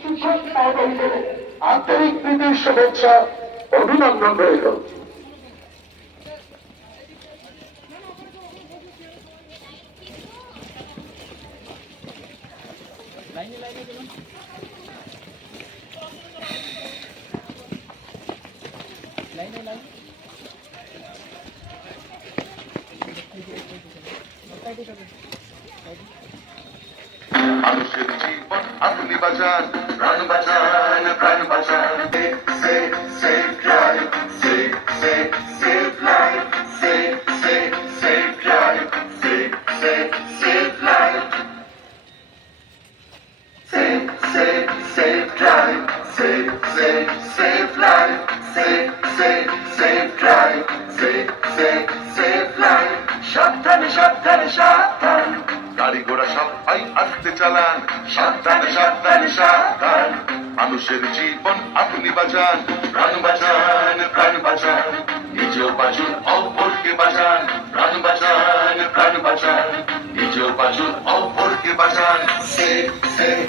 শিক্ষক মহোদয়দের আন্তরিক প্রীতির শুভেচ্ছা, অভিনন্দন রইল। মানুষের জীবন আপনি বাঁচান, প্রাণ বাঁচান, প্রাণ বাঁচান। Save, save life, save, save, save life, save, save, save life, save, save, save life, save, save, save life, save, save, save life, save, save, save life, save, save, save life. সাবধানে সাবধানে সাবধান, গাড়ি ঘোড়া সবাই আস্তে চালান, সাবধানে সাবধানে সাবধান। মানুষের জীবন আপনি বাঁচান, প্রাণ বাঁচান, প্রাণ বাঁচান। নিজেও বাঁচুন, অপরকে বাঁচান, প্রাণ বাঁচান, প্রাণ বাঁচান। নিজেও বাঁচুন, অপরকে বাঁচান। Save, save,